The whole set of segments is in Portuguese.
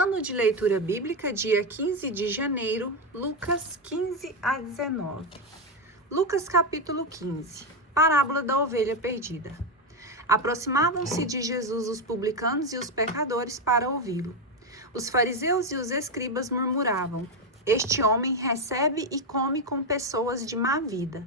Ano de leitura bíblica, dia 15 de janeiro, Lucas 15 a 19. Lucas capítulo 15, parábola da ovelha perdida. Aproximavam-se de Jesus os publicanos e os pecadores para ouvi-lo. Os fariseus e os escribas murmuravam: este homem recebe e come com pessoas de má vida.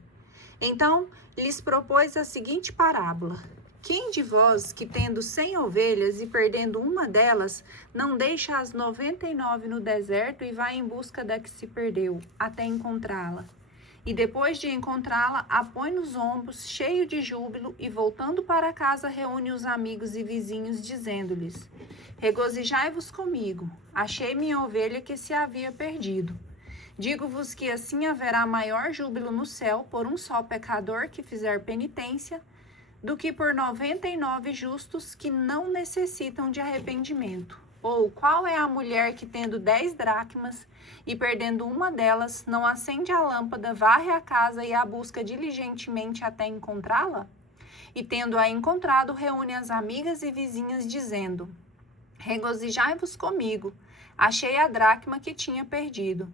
Então lhes propôs a seguinte parábola: quem de vós, que tendo 100 ovelhas e perdendo uma delas, não deixa as 99 no deserto e vai em busca da que se perdeu, até encontrá-la? E depois de encontrá-la, a põe nos ombros, cheio de júbilo, e voltando para casa reúne os amigos e vizinhos, dizendo-lhes: regozijai-vos comigo, achei minha ovelha que se havia perdido. Digo-vos que assim haverá maior júbilo no céu por um só pecador que fizer penitência, do que por 99 justos que não necessitam de arrependimento. Ou qual é a mulher que, tendo 10 dracmas e perdendo uma delas, não acende a lâmpada, varre a casa e a busca diligentemente até encontrá-la? E tendo-a encontrado, reúne as amigas e vizinhas, dizendo: regozijai-vos comigo, achei a dracma que tinha perdido.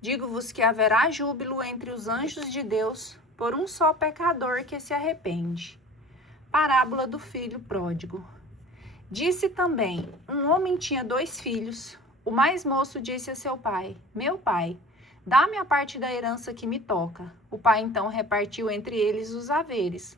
Digo-vos que haverá júbilo entre os anjos de Deus por um só pecador que se arrepende. Parábola do filho pródigo. Disse também: um homem tinha 2 filhos. O mais moço disse a seu pai: meu pai, dá-me a parte da herança que me toca. O pai então repartiu entre eles os haveres.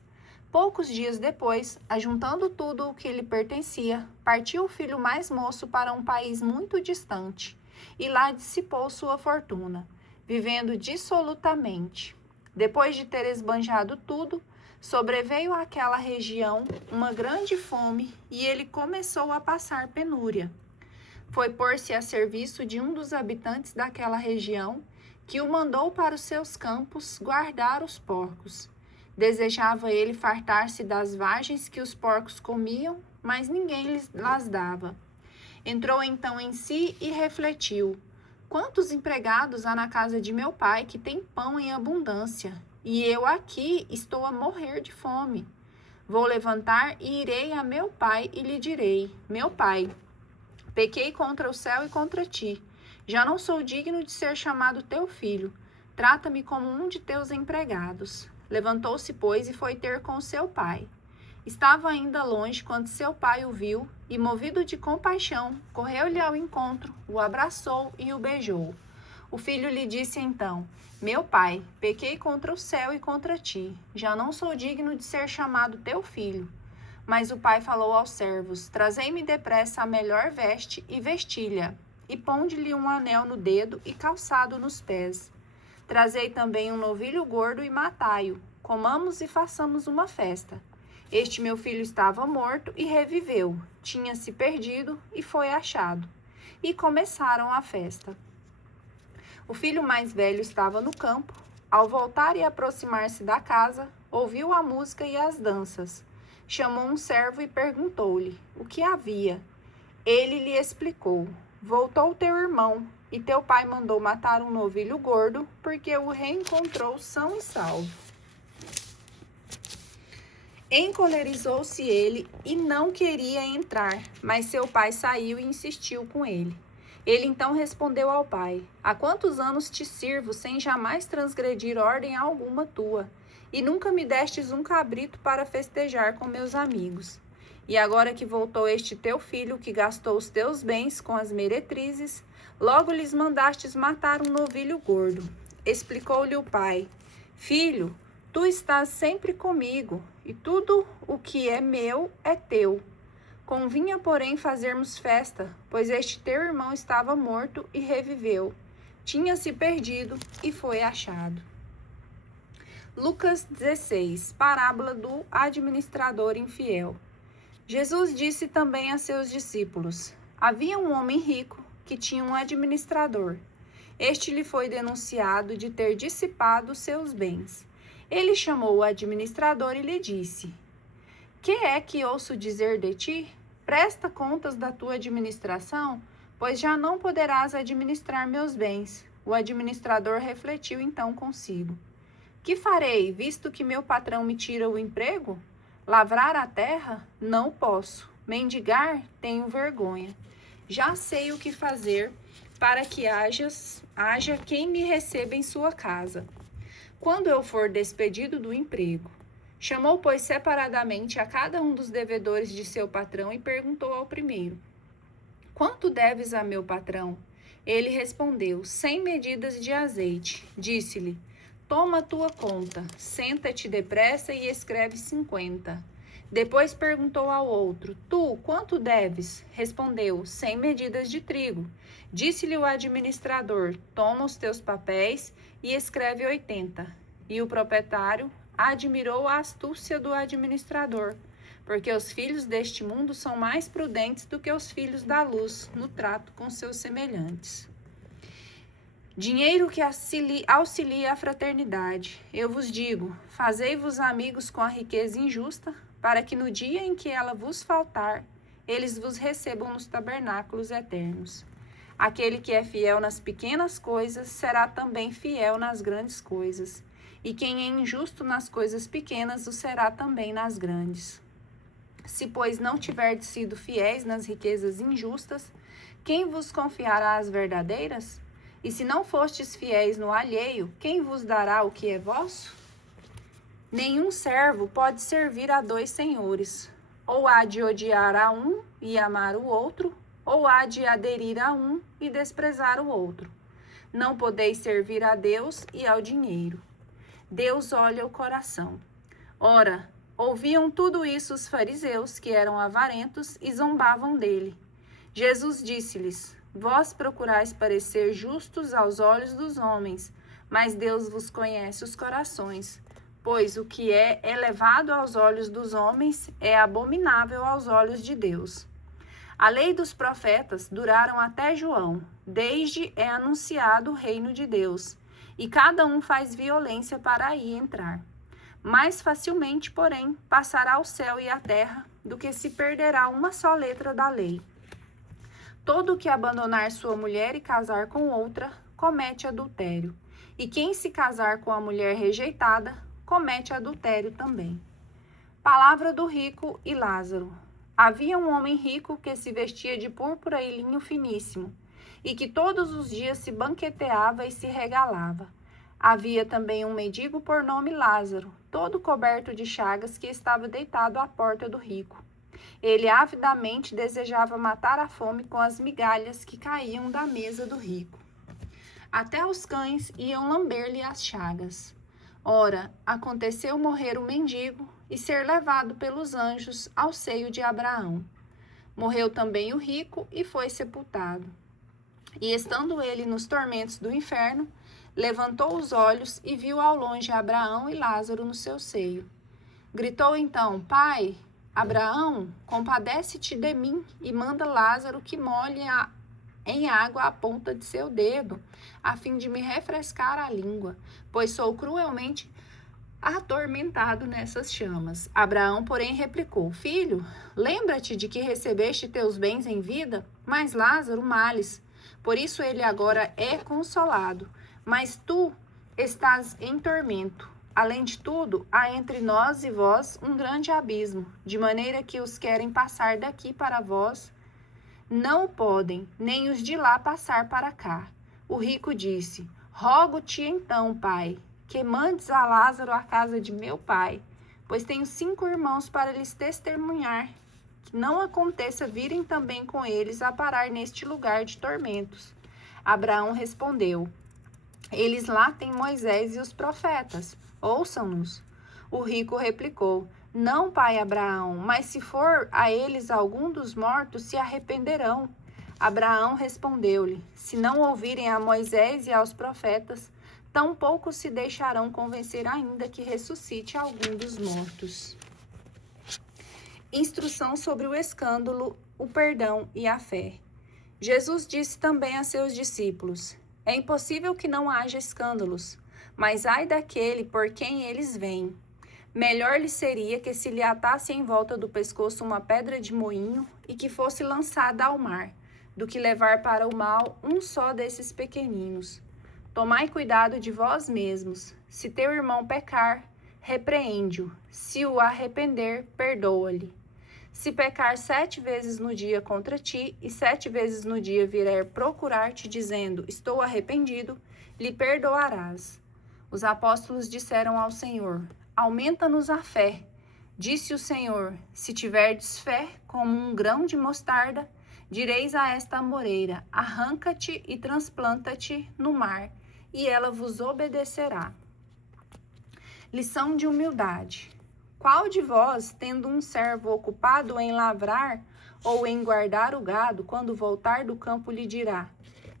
Poucos dias depois, ajuntando tudo o que lhe pertencia, partiu o filho mais moço para um país muito distante, e lá dissipou sua fortuna, vivendo dissolutamente. Depois de ter esbanjado tudo, sobreveio àquela região uma grande fome e ele começou a passar penúria. Foi pôr-se a serviço de um dos habitantes daquela região, que o mandou para os seus campos guardar os porcos. Desejava ele fartar-se das vagens que os porcos comiam, mas ninguém las dava. Entrou então em si e refletiu: quantos empregados há na casa de meu pai que tem pão em abundância, e eu aqui estou a morrer de fome. Vou levantar e irei a meu pai e lhe direi: meu pai, pequei contra o céu e contra ti. Já não sou digno de ser chamado teu filho. Trata-me como um de teus empregados. Levantou-se, pois, e foi ter com seu pai. Estava ainda longe quando seu pai o viu e, movido de compaixão, correu-lhe ao encontro, o abraçou e o beijou. O filho lhe disse então: meu pai, pequei contra o céu e contra ti. Já não sou digno de ser chamado teu filho. Mas o pai falou aos servos: trazei-me depressa a melhor veste e vestilha, e ponde-lhe um anel no dedo e calçado nos pés. Trazei também um novilho gordo e matai-o. Comamos e façamos uma festa. Este meu filho estava morto e reviveu. Tinha-se perdido e foi achado. E começaram a festa. O filho mais velho estava no campo. Ao voltar e aproximar-se da casa, ouviu a música e as danças. Chamou um servo e perguntou-lhe o que havia. Ele lhe explicou: voltou teu irmão, e teu pai mandou matar um novilho gordo, porque o reencontrou são e salvo. Encolerizou-se ele e não queria entrar, mas seu pai saiu e insistiu com ele. Ele então respondeu ao pai: há quantos anos te sirvo sem jamais transgredir ordem alguma tua, e nunca me destes um cabrito para festejar com meus amigos. E agora que voltou este teu filho, que gastou os teus bens com as meretrizes, logo lhes mandastes matar um novilho gordo. Explicou-lhe o pai: filho, tu estás sempre comigo, e tudo o que é meu é teu. Convinha, porém, fazermos festa, pois este teu irmão estava morto e reviveu. Tinha-se perdido e foi achado. Lucas 16, parábola do administrador infiel. Jesus disse também a seus discípulos: havia um homem rico que tinha um administrador. Este lhe foi denunciado de ter dissipado seus bens. Ele chamou o administrador e lhe disse: que é que ouço dizer de ti? Presta contas da tua administração, pois já não poderás administrar meus bens. O administrador refletiu então consigo: que farei, visto que meu patrão me tira o emprego? Lavrar a terra? Não posso. Mendigar? Tenho vergonha. Já sei o que fazer para que haja quem me receba em sua casa, quando eu for despedido do emprego. Chamou, pois, separadamente a cada um dos devedores de seu patrão e perguntou ao primeiro: quanto deves a meu patrão? Ele respondeu: 100 medidas de azeite. Disse-lhe: toma tua conta, senta-te depressa e escreve 50. Depois perguntou ao outro: tu, quanto deves? Respondeu: 100 medidas de trigo. Disse-lhe o administrador: toma os teus papéis e escreve 80. E o proprietário admirou a astúcia do administrador, porque os filhos deste mundo são mais prudentes do que os filhos da luz no trato com seus semelhantes. Dinheiro que auxilia a fraternidade. Eu vos digo, fazei-vos amigos com a riqueza injusta, para que no dia em que ela vos faltar, eles vos recebam nos tabernáculos eternos. Aquele que é fiel nas pequenas coisas, será também fiel nas grandes coisas. E quem é injusto nas coisas pequenas, o será também nas grandes. Se, pois, não tiverdes sido fiéis nas riquezas injustas, quem vos confiará as verdadeiras? E se não fostes fiéis no alheio, quem vos dará o que é vosso? Nenhum servo pode servir a 2 senhores. Ou há de odiar a um e amar o outro, ou há de aderir a um e desprezar o outro. Não podeis servir a Deus e ao dinheiro. Deus olha o coração. Ora, ouviam tudo isso os fariseus, que eram avarentos, e zombavam dele. Jesus disse-lhes: vós procurais parecer justos aos olhos dos homens, mas Deus vos conhece os corações. Pois o que é elevado aos olhos dos homens é abominável aos olhos de Deus. A lei dos profetas duraram até João, desde é anunciado o reino de Deus, e cada um faz violência para aí entrar. Mais facilmente, porém, passará o céu e a terra do que se perderá uma só letra da lei. Todo o que abandonar sua mulher e casar com outra, comete adultério. E quem se casar com a mulher rejeitada, comete adultério também. Palavra do rico e Lázaro. Havia um homem rico que se vestia de púrpura e linho finíssimo, e que todos os dias se banqueteava e se regalava. Havia também um mendigo por nome Lázaro, todo coberto de chagas, que estava deitado à porta do rico. Ele avidamente desejava matar a fome com as migalhas que caíam da mesa do rico. Até os cães iam lamber-lhe as chagas. Ora, aconteceu morrer o mendigo e ser levado pelos anjos ao seio de Abraão. Morreu também o rico e foi sepultado. E estando ele nos tormentos do inferno, levantou os olhos e viu ao longe Abraão e Lázaro no seu seio. Gritou então: Pai, Abraão, compadece-te de mim e manda Lázaro que molhe em água a ponta de seu dedo, a fim de me refrescar a língua, pois sou cruelmente atormentado nessas chamas. Abraão, porém, replicou: Filho, lembra-te de que recebeste teus bens em vida, mas Lázaro males. Por isso ele agora é consolado, mas tu estás em tormento. Além de tudo, há entre nós e vós um grande abismo, de maneira que os querem passar daqui para vós não podem, nem os de lá passar para cá. O rico disse: Rogo-te então, pai, que mandes a Lázaro à casa de meu pai, pois tenho 5 irmãos para lhes testemunhar, que não aconteça virem também com eles a parar neste lugar de tormentos. Abraão respondeu: Eles lá têm Moisés e os profetas, ouçam-nos. O rico replicou: Não, pai Abraão, mas se for a eles algum dos mortos, se arrependerão. Abraão respondeu-lhe: Se não ouvirem a Moisés e aos profetas, tampouco se deixarão convencer ainda que ressuscite algum dos mortos. Instrução sobre o escândalo, o perdão e a fé. Jesus disse também a seus discípulos: É impossível que não haja escândalos, mas ai daquele por quem eles vêm. Melhor lhe seria que se lhe atasse em volta do pescoço uma pedra de moinho e que fosse lançada ao mar, do que levar para o mal um só desses pequeninos. Tomai cuidado de vós mesmos. Se teu irmão pecar, repreende-o. Se o arrepender, perdoa-lhe. Se pecar 7 vezes no dia contra ti, e 7 vezes no dia vier procurar-te, dizendo, estou arrependido, lhe perdoarás. Os apóstolos disseram ao Senhor, aumenta-nos a fé. Disse o Senhor, se tiverdes fé, como um grão de mostarda, direis a esta amoreira, arranca-te e transplanta-te no mar, e ela vos obedecerá. Lição de humildade. Qual de vós, tendo um servo ocupado em lavrar ou em guardar o gado, quando voltar do campo lhe dirá,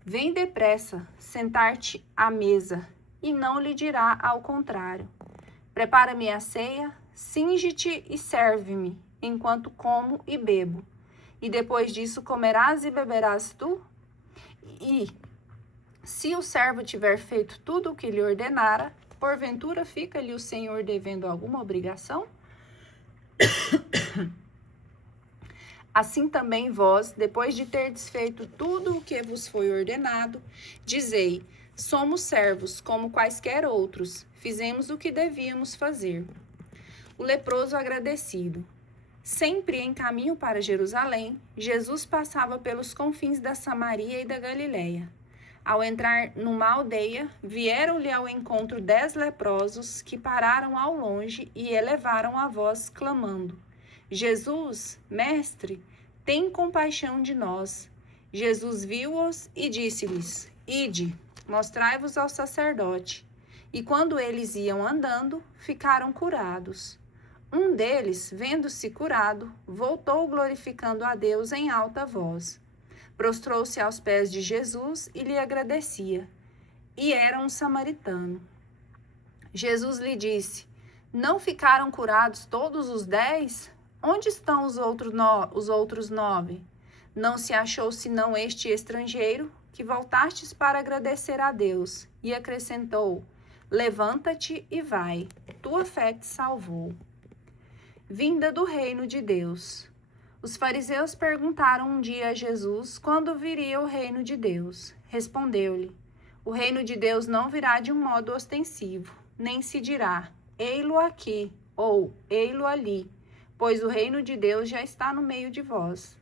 vem depressa, sentar-te à mesa, e não lhe dirá ao contrário, prepara-me a ceia, cinge-te e serve-me, enquanto como e bebo, e depois disso comerás e beberás tu? E, se o servo tiver feito tudo o que lhe ordenara, porventura fica-lhe o Senhor devendo alguma obrigação? Assim também vós, depois de terdes feito tudo o que vos foi ordenado, dizei, somos servos como quaisquer outros, fizemos o que devíamos fazer. O leproso agradecido. Sempre em caminho para Jerusalém, Jesus passava pelos confins da Samaria e da Galileia. Ao entrar numa aldeia, vieram-lhe ao encontro 10 leprosos que pararam ao longe e elevaram a voz, clamando, Jesus, mestre, tem compaixão de nós. Jesus viu-os e disse-lhes, ide, mostrai-vos ao sacerdote. E quando eles iam andando, ficaram curados. Um deles, vendo-se curado, voltou glorificando a Deus em alta voz. Prostrou-se aos pés de Jesus e lhe agradecia. E era um samaritano. Jesus lhe disse, não ficaram curados todos os 10? Onde estão os outros 9? Não se achou senão este estrangeiro, que voltastes para agradecer a Deus. E acrescentou, levanta-te e vai, tua fé te salvou. Vinda do reino de Deus. Os fariseus perguntaram um dia a Jesus quando viria o reino de Deus. Respondeu-lhe, o reino de Deus não virá de um modo ostensivo, nem se dirá, ei-lo aqui, ou ei-lo ali, pois o reino de Deus já está no meio de vós.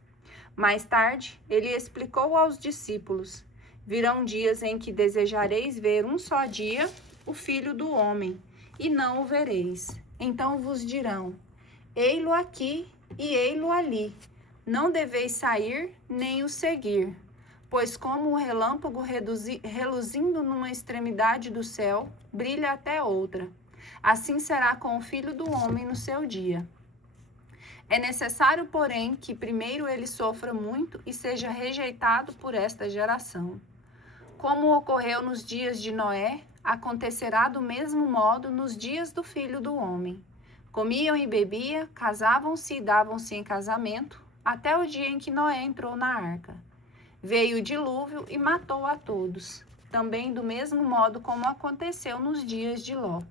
Mais tarde, ele explicou aos discípulos, virão dias em que desejareis ver um só dia o Filho do Homem, e não o vereis. Então vos dirão, ei-lo aqui e ei-lo ali. Não deveis sair nem o seguir, pois como o relâmpago reluzindo numa extremidade do céu, brilha até outra. Assim será com o Filho do Homem no seu dia. É necessário, porém, que primeiro ele sofra muito e seja rejeitado por esta geração. Como ocorreu nos dias de Noé, acontecerá do mesmo modo nos dias do Filho do Homem. Comiam e bebiam, casavam-se e davam-se em casamento, até o dia em que Noé entrou na arca. Veio o dilúvio e matou a todos, também do mesmo modo como aconteceu nos dias de Ló.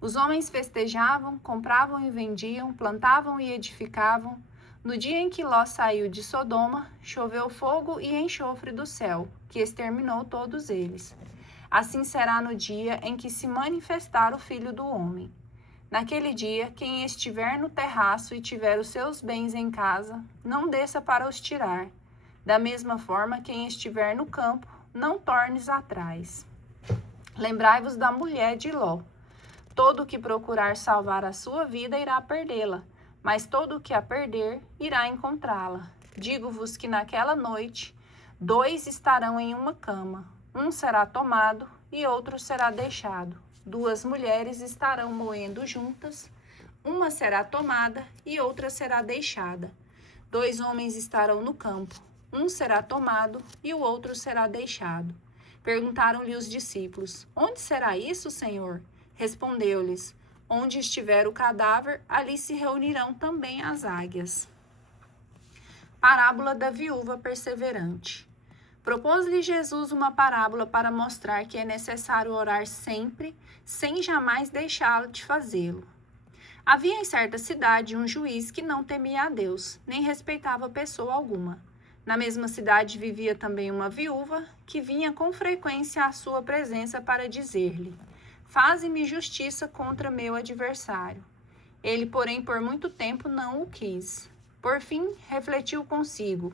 Os homens festejavam, compravam e vendiam, plantavam e edificavam. No dia em que Ló saiu de Sodoma, choveu fogo e enxofre do céu, que exterminou todos eles. Assim será no dia em que se manifestar o Filho do Homem. Naquele dia, quem estiver no terraço e tiver os seus bens em casa, não desça para os tirar. Da mesma forma, quem estiver no campo, não tornes atrás. Lembrai-vos da mulher de Ló. Todo o que procurar salvar a sua vida irá perdê-la, mas todo o que a perder irá encontrá-la. Digo-vos que naquela noite, 2 estarão em uma cama, um será tomado e outro será deixado. 2 mulheres estarão moendo juntas, uma será tomada e outra será deixada. 2 homens estarão no campo, um será tomado e o outro será deixado. Perguntaram-lhe os discípulos, onde será isso, Senhor? Respondeu-lhes, onde estiver o cadáver, ali se reunirão também as águias. Parábola da viúva perseverante. Propôs-lhe Jesus uma parábola para mostrar que é necessário orar sempre, sem jamais deixá-lo de fazê-lo. Havia em certa cidade um juiz que não temia a Deus, nem respeitava pessoa alguma. Na mesma cidade vivia também uma viúva, que vinha com frequência à sua presença para dizer-lhe, faze-me justiça contra meu adversário. Ele, porém, por muito tempo não o quis. Por fim, refletiu consigo: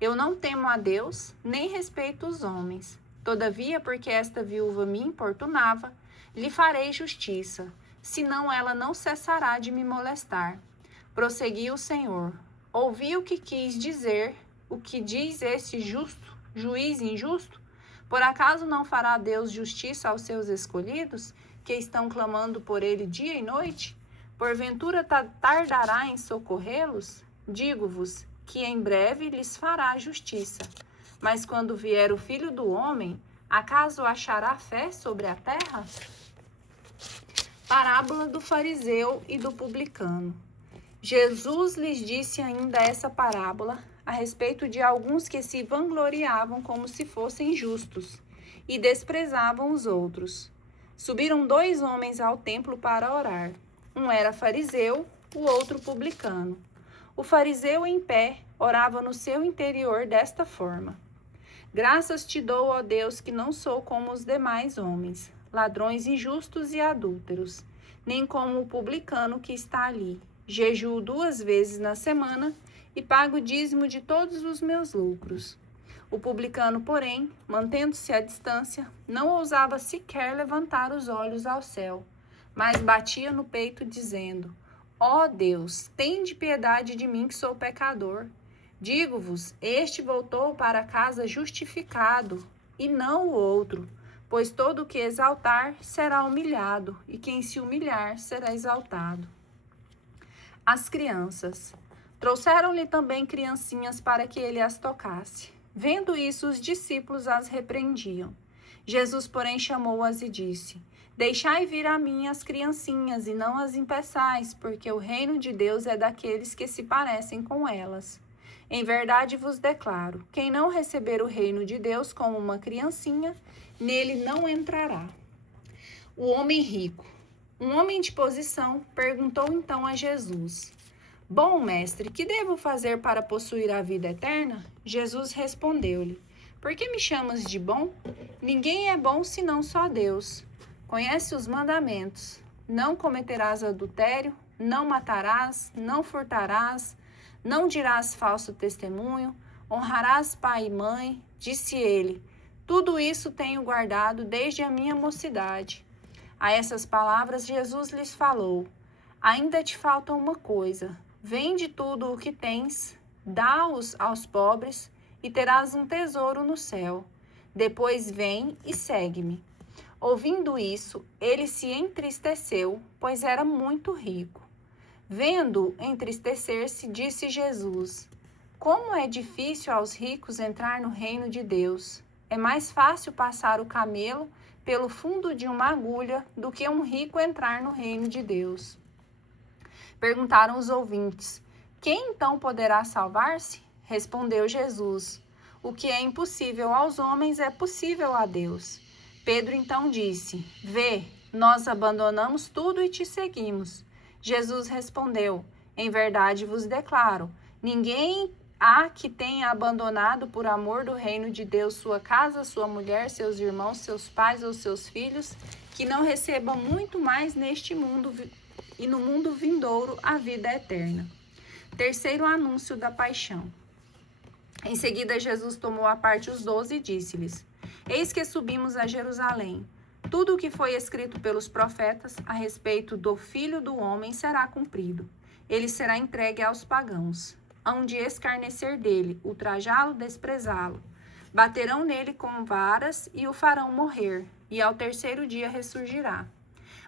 eu não temo a Deus, nem respeito os homens. Todavia, porque esta viúva me importunava, lhe farei justiça, senão ela não cessará de me molestar. Prosseguiu o Senhor: ouvi o que quis dizer, o que diz esse juiz injusto? Por acaso não fará Deus justiça aos seus escolhidos, que estão clamando por ele dia e noite? Porventura tardará em socorrê-los? Digo-vos que em breve lhes fará justiça. Mas quando vier o Filho do Homem, acaso achará fé sobre a terra? Parábola do fariseu e do publicano. Jesus lhes disse ainda essa parábola a respeito de alguns que se vangloriavam como se fossem justos e desprezavam os outros. Subiram 2 homens ao templo para orar. Um era fariseu, o outro publicano. O fariseu, em pé, orava no seu interior desta forma: graças te dou, ó Deus, que não sou como os demais homens, ladrões injustos e adúlteros, nem como o publicano que está ali. Jejuo 2 vezes na semana e pago o dízimo de todos os meus lucros. O publicano, porém, mantendo-se à distância, não ousava sequer levantar os olhos ao céu, mas batia no peito, dizendo: ó Deus, tende piedade de mim, que sou pecador. Digo-vos, este voltou para casa justificado, e não o outro, pois todo o que exaltar será humilhado, e quem se humilhar será exaltado. As crianças. Trouxeram-lhe também criancinhas para que ele as tocasse. Vendo isso, os discípulos as repreendiam. Jesus, porém, chamou-as e disse: deixai vir a mim as criancinhas, e não as impeçais, porque o reino de Deus é daqueles que se parecem com elas. Em verdade vos declaro, quem não receber o reino de Deus como uma criancinha, nele não entrará. O homem rico. Um homem de posição perguntou então a Jesus: bom mestre, que devo fazer para possuir a vida eterna? Jesus respondeu-lhe: por que me chamas de bom? Ninguém é bom senão só Deus. Conhece os mandamentos: não cometerás adultério, não matarás, não furtarás, não dirás falso testemunho, honrarás pai e mãe. Disse ele: tudo isso tenho guardado desde a minha mocidade. A essas palavras Jesus lhes falou: ainda te falta uma coisa. Vende tudo o que tens, dá-os aos pobres, e terás um tesouro no céu. Depois vem e segue-me. Ouvindo isso, ele se entristeceu, pois era muito rico. Vendo entristecer-se, disse Jesus: como é difícil aos ricos entrar no reino de Deus. É mais fácil passar o camelo pelo fundo de uma agulha do que um rico entrar no reino de Deus. Perguntaram os ouvintes: quem então poderá salvar-se? Respondeu Jesus: o que é impossível aos homens é possível a Deus. Pedro então disse: vê, nós abandonamos tudo e te seguimos. Jesus respondeu: em verdade vos declaro, ninguém há que tenha abandonado por amor do reino de Deus sua casa, sua mulher, seus irmãos, seus pais ou seus filhos, que não receba muito mais neste mundo e no mundo vindouro a vida eterna. Terceiro anúncio da paixão. Em seguida, Jesus tomou à parte os 12 e disse-lhes: eis que subimos a Jerusalém. Tudo o que foi escrito pelos profetas a respeito do Filho do Homem será cumprido. Ele será entregue aos pagãos. Hão de escarnecer dele, ultrajá-lo, desprezá-lo. Baterão nele com varas e o farão morrer, e ao 3º dia ressurgirá.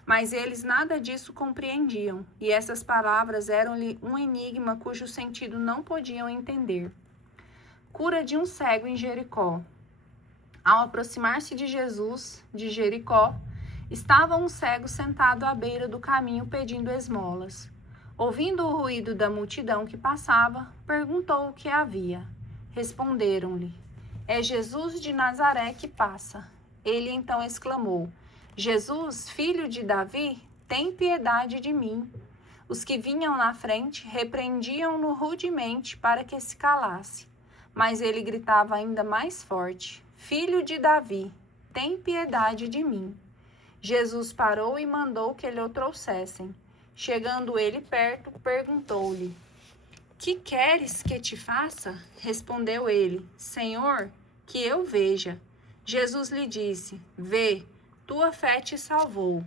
Mas eles nada disso compreendiam, e essas palavras eram-lhe um enigma cujo sentido não podiam entender. Cura de um cego em Jericó. Ao aproximar-se de Jesus, de Jericó, estava um cego sentado à beira do caminho pedindo esmolas. Ouvindo o ruído da multidão que passava, perguntou o que havia. Responderam-lhe: é Jesus de Nazaré que passa. Ele então exclamou: Jesus, filho de Davi, tem piedade de mim. Os que vinham na frente repreendiam-no rudemente para que se calasse. Mas ele gritava ainda mais forte: Filho de Davi, tem piedade de mim. Jesus parou e mandou que lhe o trouxessem. Chegando ele perto, perguntou-lhe: Que queres que te faça? Respondeu ele: Senhor, que eu veja. Jesus lhe disse: Vê, tua fé te salvou.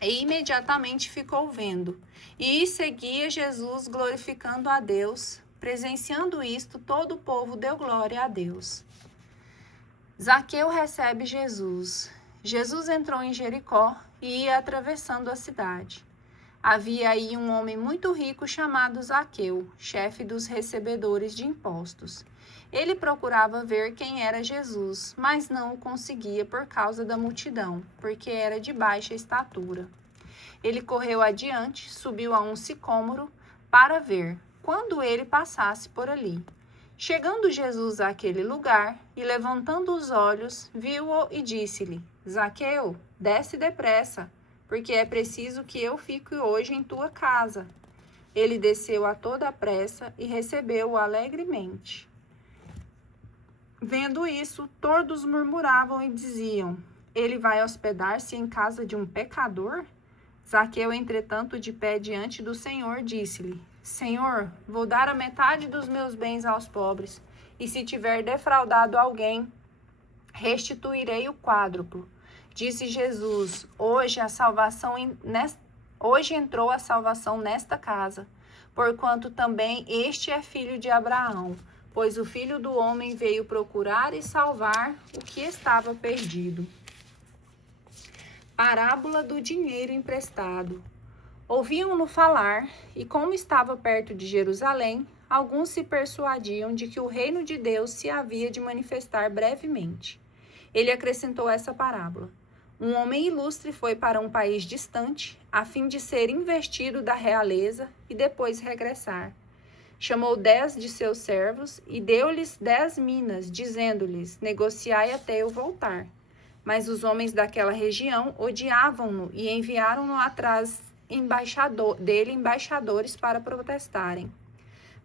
E imediatamente ficou vendo. E seguia Jesus glorificando a Deus. Presenciando isto, todo o povo deu glória a Deus. Zaqueu recebe Jesus. Jesus entrou em Jericó e ia atravessando a cidade. Havia aí um homem muito rico chamado Zaqueu, chefe dos recebedores de impostos. Ele procurava ver quem era Jesus, mas não o conseguia por causa da multidão, porque era de baixa estatura. Ele correu adiante, subiu a um sicômoro para ver, quando ele passasse por ali. Chegando Jesus àquele lugar e levantando os olhos, viu-o e disse-lhe: Zaqueu, desce depressa, porque é preciso que eu fique hoje em tua casa. Ele desceu a toda pressa e recebeu-o alegremente. Vendo isso, todos murmuravam e diziam: Ele vai hospedar-se em casa de um pecador? Zaqueu, entretanto, de pé diante do Senhor, disse-lhe: Senhor, vou dar a metade dos meus bens aos pobres, e se tiver defraudado alguém, restituirei o quádruplo. Disse Jesus: Hoje entrou a salvação nesta casa, porquanto também este é filho de Abraão, pois o Filho do Homem veio procurar e salvar o que estava perdido. Parábola do dinheiro emprestado. Ouviam-no falar, e como estava perto de Jerusalém, alguns se persuadiam de que o reino de Deus se havia de manifestar brevemente. Ele acrescentou essa parábola: Um homem ilustre foi para um país distante, a fim de ser investido da realeza e depois regressar. Chamou 10 de seus servos e deu-lhes 10 minas, dizendo-lhes: Negociai até eu voltar. Mas os homens daquela região odiavam-no e enviaram-no atrás embaixadores para protestarem: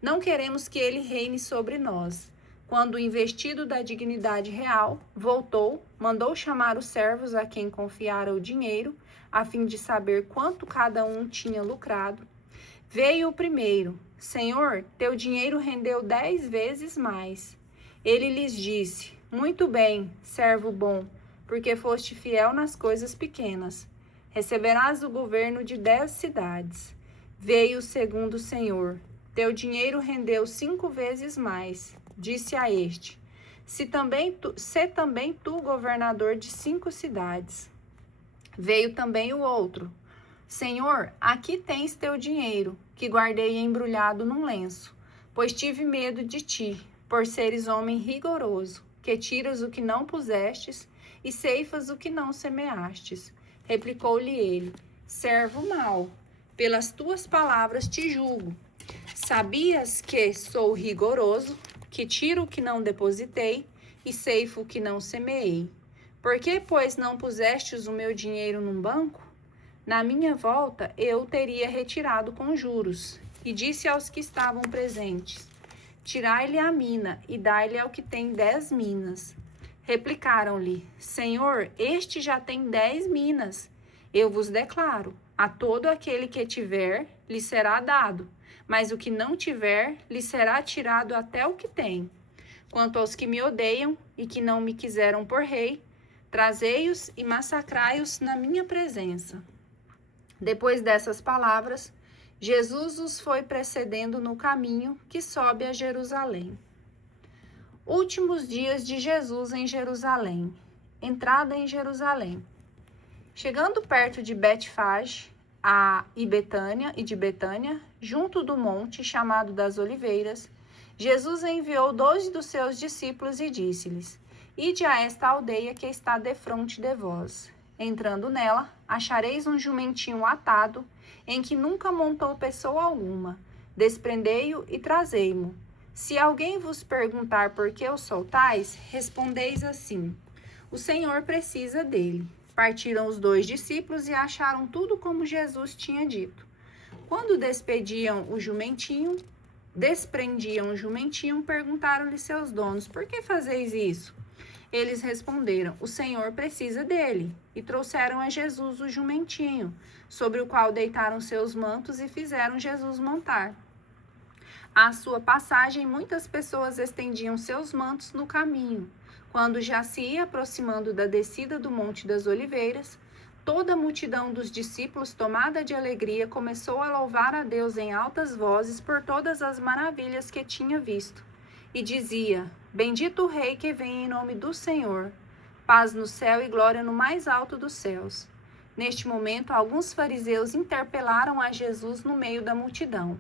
Não queremos que ele reine sobre nós. Quando, investido da dignidade real, voltou, mandou chamar os servos a quem confiara o dinheiro, a fim de saber quanto cada um tinha lucrado. Veio o primeiro: Senhor, teu dinheiro rendeu 10 vezes mais. Ele lhes disse: Muito bem, servo bom, porque foste fiel nas coisas pequenas. Receberás o governo de 10 cidades. Veio o segundo: Senhor, teu dinheiro rendeu 5 vezes mais. Disse a este: Sê também tu governador de 5 cidades. Veio também o outro: Senhor, aqui tens teu dinheiro, que guardei embrulhado num lenço, pois tive medo de ti, por seres homem rigoroso, que tiras o que não pusestes e ceifas o que não semeastes. Replicou-lhe ele: Servo mau, pelas tuas palavras te julgo. Sabias que sou rigoroso, que tiro o que não depositei e ceifo o que não semeei. Por que, pois, não pusestes o meu dinheiro num banco? Na minha volta eu teria retirado com juros. E disse aos que estavam presentes: Tirai-lhe a mina e dai-lhe ao que tem 10 minas. Replicaram-lhe: Senhor, este já tem 10 minas. Eu vos declaro: a todo aquele que tiver, lhe será dado, mas o que não tiver, lhe será tirado até o que tem. Quanto aos que me odeiam e que não me quiseram por rei, trazei-os e massacrai-os na minha presença. Depois dessas palavras, Jesus os foi precedendo no caminho que sobe a Jerusalém. Últimos dias de Jesus em Jerusalém. Entrada em Jerusalém. Chegando perto de Betfage e de Betânia, junto do monte chamado das Oliveiras, Jesus enviou 12 dos seus discípulos e disse-lhes: Ide a esta aldeia que está defronte de vós. Entrando nela, achareis um jumentinho atado, em que nunca montou pessoa alguma. Desprendei-o e trazei-mo. Se alguém vos perguntar por que o soltais, respondeis assim: O Senhor precisa dele. Partiram os 2 discípulos e acharam tudo como Jesus tinha dito. Quando desprendiam o jumentinho, perguntaram-lhe seus donos: Por que fazeis isso? Eles responderam: O Senhor precisa dele. E trouxeram a Jesus o jumentinho, sobre o qual deitaram seus mantos e fizeram Jesus montar. À sua passagem, muitas pessoas estendiam seus mantos no caminho. Quando já se ia aproximando da descida do Monte das Oliveiras, toda a multidão dos discípulos, tomada de alegria, começou a louvar a Deus em altas vozes por todas as maravilhas que tinha visto. E dizia: Bendito o Rei que vem em nome do Senhor. Paz no céu e glória no mais alto dos céus. Neste momento, alguns fariseus interpelaram a Jesus no meio da multidão.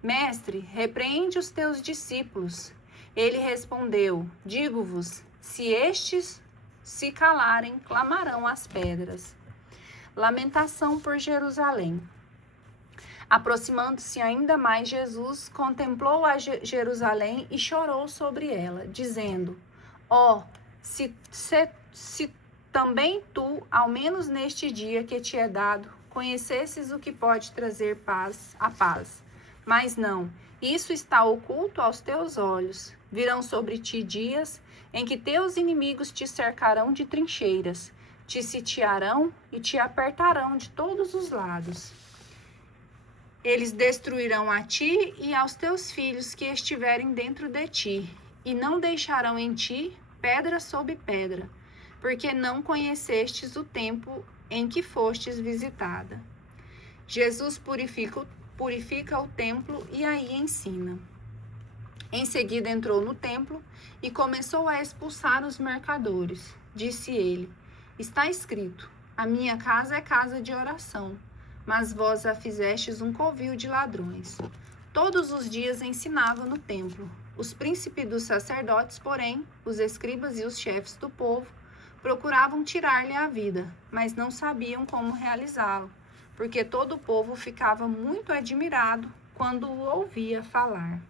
Mestre, repreende os teus discípulos. Ele respondeu: Digo-vos, se estes se calarem, clamarão as pedras. Lamentação por Jerusalém. Aproximando-se ainda mais, Jesus contemplou a Jerusalém e chorou sobre ela, dizendo: Ó, se também tu, ao menos neste dia que te é dado, conhecesses o que pode trazer a paz. Mas não, isso está oculto aos teus olhos. Virão sobre ti dias em que teus inimigos te cercarão de trincheiras, te sitiarão e te apertarão de todos os lados. Eles destruirão a ti e aos teus filhos que estiverem dentro de ti, e não deixarão em ti pedra sobre pedra, porque não conhecestes o tempo em que fostes visitada. Jesus purifica o templo e aí ensina. Em seguida entrou no templo e começou a expulsar os mercadores. Disse ele: Está escrito, a minha casa é casa de oração, mas vós a fizestes um covil de ladrões. Todos os dias ensinava no templo. Os príncipes dos sacerdotes, porém, os escribas e os chefes do povo, procuravam tirar-lhe a vida, mas não sabiam como realizá-lo, porque todo o povo ficava muito admirado quando o ouvia falar.